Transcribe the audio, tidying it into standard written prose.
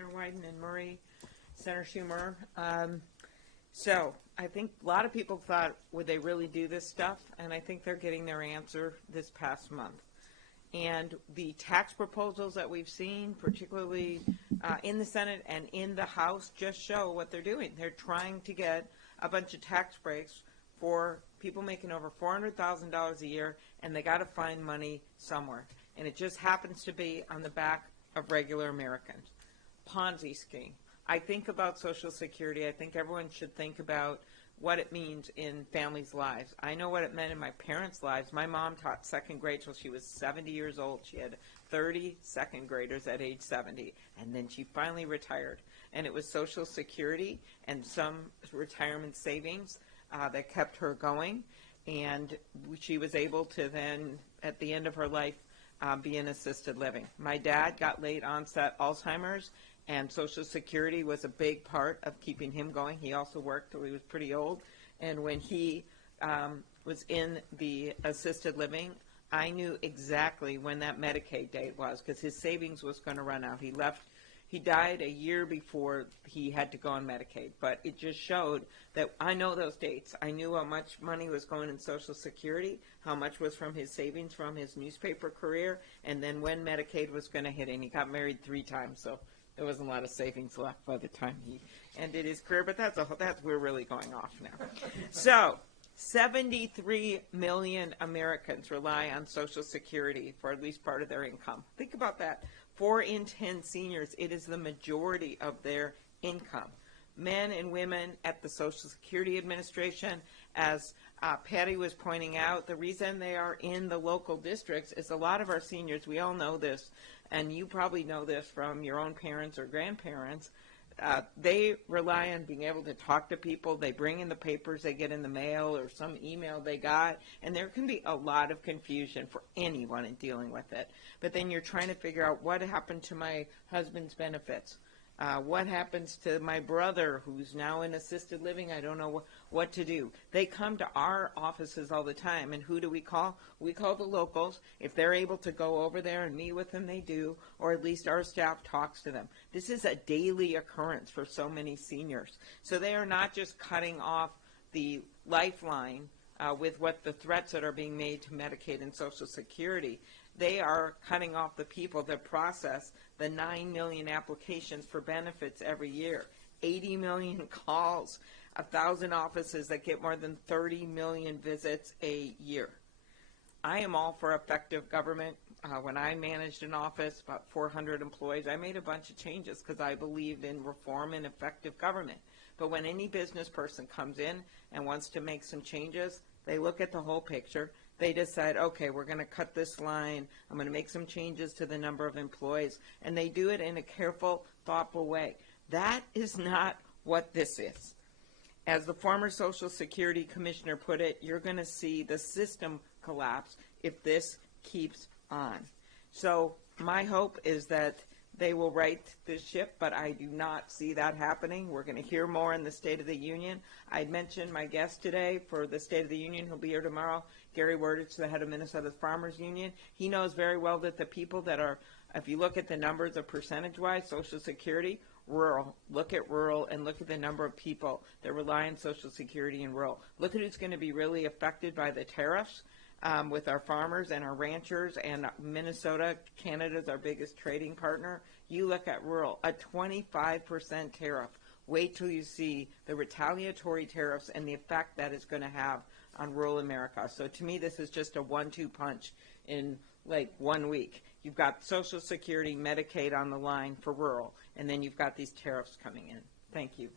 Senator Wyden and Murray, Senator Schumer. So I think a lot of people thought, would they really do this stuff? And I think they're getting their answer this past month. And the tax proposals that we've seen, particularly in the Senate and in the House, just show what they're doing. They're trying to get a bunch of tax breaks for people making over $400,000 a year, and they got to find money somewhere. And it just happens to be on the back of regular Americans. Ponzi scheme. I think about Social Security. I think everyone should think about what it means in families' lives. I know what it meant in my parents' lives. My mom taught second grade till she was 70 years old. She had 30 second graders at age 70, and then she finally retired. And it was Social Security and some retirement savings that kept her going, and she was able to then, at the end of her life, be in assisted living. My dad got late onset Alzheimer's, and Social Security was a big part of keeping him going. He also worked till he was pretty old, and when he was in the assisted living, I knew exactly when that Medicaid date was because his savings was going to run out. He died a year before he had to go on Medicaid, but it just showed that I know those dates. I knew how much money was going in Social Security, how much was from his savings from his newspaper career, and then when Medicaid was going to hit. And he got married 3 times, so there wasn't a lot of savings left by the time he ended his career. But we're really going off now. So 73 million Americans rely on Social Security for at least part of their income. Think about that. 4 in 10 seniors, it is the majority of their income. Men and women at the Social Security Administration, as Patty was pointing out, the reason they are in the local districts is a lot of our seniors, we all know this, and you probably know this from your own parents or grandparents, they rely on being able to talk to people. They bring in the papers they get in the mail or some email they got, and there can be a lot of confusion for anyone in dealing with it. But then you're trying to figure out what happened to my husband's benefits. What happens to my brother who's now in assisted living? I don't know what to do. They come to our offices all the time, and who do we call? We call the locals. If they're able to go over there and meet with them, they do, or at least our staff talks to them. This is a daily occurrence for so many seniors. So they are not just cutting off the lifeline with what the threats that are being made to Medicaid and Social Security. They are cutting off the people that process the 9 million applications for benefits every year, 80 million calls, 1,000 offices that get more than 30 million visits a year. I am all for effective government. When I managed an office, about 400 employees, I made a bunch of changes because I believed in reform and effective government. But when any business person comes in and wants to make some changes, they look at the whole picture. They decide, okay, we're going to cut this line. I'm going to make some changes to the number of employees. And they do it in a careful, thoughtful way. That is not what this is. As the former Social Security Commissioner put it, you're going to see the system collapse if this keeps on. So my hope is that they will right this ship, but I do not see that happening. We're going to hear more in the State of the Union. I'd mentioned my guest today for the State of the Union. He'll be here tomorrow. Gary Wordich, the head of Minnesota Farmers Union. He knows very well that the people that are, if you look at the numbers of percentage-wise, Social Security, rural. Look at rural and look at the number of people that rely on Social Security in rural. Look at who's going to be really affected by the tariffs. With our farmers and our ranchers, and Minnesota, Canada's our biggest trading partner. You look at rural, a 25% tariff. Wait till you see the retaliatory tariffs and the effect that is going to have on rural America. So to me, this is just a 1-2 punch in like 1 week. You've got Social Security, Medicaid on the line for rural, and then you've got these tariffs coming in. Thank you.